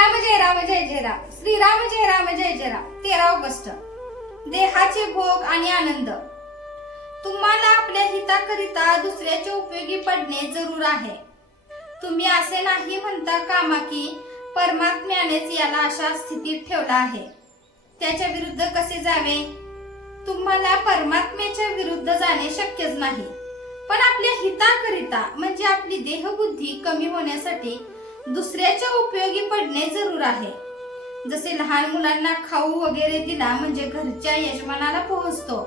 श्रीराम जय राम जय जय राम. श्रीराम जय राम जय जय Ram. 13 August. देहाचे भोग आणि आनंद. तुम्हाला आपल्या हिताकरिता दुसऱ्याचे उपयोगी पडणे जरूर आहे. तुम्ही असे नाही म्हणता कामा की परमात्म्यानेच याला अशा स्थितीत ठेवला आहे. त्याच्या विरुद्ध कसे जावे? तुम्हाला परमात्म्याच्या विरुद्ध जाणे शक्यच नाही. पण आपल्या हिताकरिता म्हणजे आपली देहबुद्धी कमी होण्यासाठी दुसऱ्याच्या उपयोगी पडणे जरूर आहे. जसे लहान मुलांना खाऊ वगैरे दिला म्हणजे घरच्या यजमानाला पोहोचतो,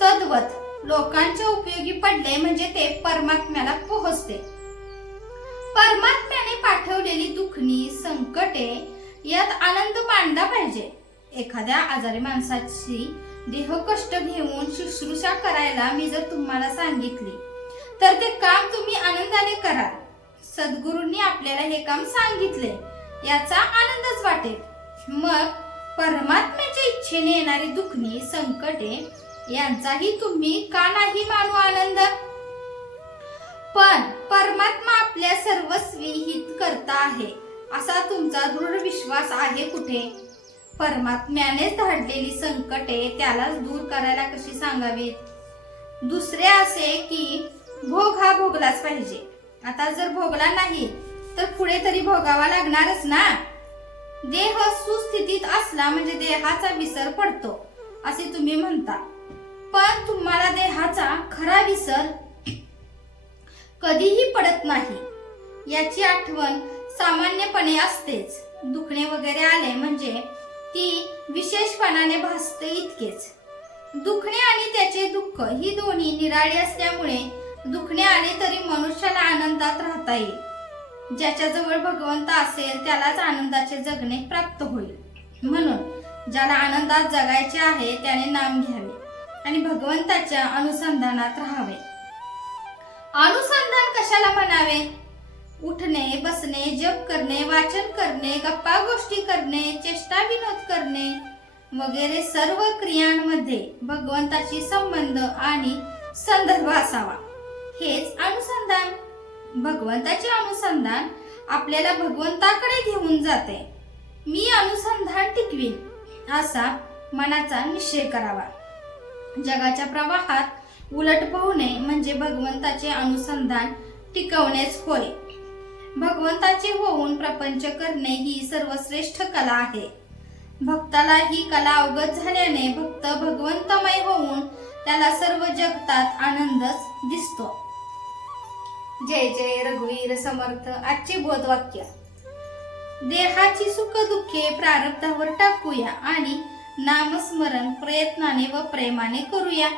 तद्वत लोकांच्या उपयोगी पडले म्हणजे ते परमात्म्याला पोहोचते. परमात्म्याने पाठवलेली दुखणी संकटे यात आनंद मानला पाहिजे. एखाद्या आजारी माणसाची देह कष्ट घेऊन शुश्रूषा करायला मी जर तुम्हाला सांगितली तर ते काम तुम्ही आनंदाने कराल. सद्गुरूंनी आपल्याला हे काम सांगितले याचा आनंदच वाटेल. मग परमात्म्याच्या इच्छेने येणारी दुखणी संकटे यांचाही तुम्ही का नाही मानू आनंद? पण परमात्मा आपल्या सर्वस्वी हित करता आहे असा तुमचा दृढ विश्वास आहे कुठे? परमात्म्यानेच धाडलेली संकटे त्यालाच दूर करायला कशी सांगावीत? दुसरे असे की भोग हा भोगलाच पाहिजे. आता जर भोगला नाही तर पुढे तरी भोगावा लागणारच ना. देह सुस्थितीत असला म्हणजे देहाचा विसर पडतो असे तुम्ही म्हणता. पण तुम्हाला देहाचा खरा विसर कधीही पडत नाही याची आठवण सामान्यपणे असतेच. दुखणे वगैरे आले म्हणजे ती विशेषपणाने भासते इतकेच. दुखणे आणि त्याचे दुःख ही दोन्ही निराळी असल्यामुळे दुखणे आले तरी मनुष्याला आनंदात राहता येईल. ज्याच्याजवळ भगवंत असेल त्यालाच आनंदाचे जगणे प्राप्त होईल. म्हणून ज्याला आनंदात जगायचे आहे त्याने नाम घ्यावे आणि भगवंताच्या अनुसंधानात राहावे. अनुसंधान कशाला म्हणावे? उठणे, बसणे, जप करणे, वाचन करणे, गप्पा गोष्टी करणे, चेष्टा विनोद करणे वगैरे सर्व क्रियांमध्ये भगवंताची संबंध आणि संदर्भ असावा. हेच अनुसंधान. भगवंताचे अनुसंधान आपल्याला भगवंताकडे घेऊन जाते. मी अनुसंधान टिकवीन असा मनाचा निश्चय करावा. जगाच्या प्रवाहात उलट पोहणे म्हणजे भगवंताचे अनुसंधान टिकवणेच होय. भगवंताचे होऊन प्रपंच करणे ही सर्वश्रेष्ठ कला आहे. भक्ताला ही कला अवगत झाल्याने भक्त भगवंतमय होऊन त्याला सर्व जगतात आनंदच दिसतो. जय जय रघुवीर समर्थ. आजचे बोधवाक्य. देहाची सुख दुःखे प्रारब्धावर टाकूया आणि नामस्मरण प्रयत्नाने व प्रेमाने करूया.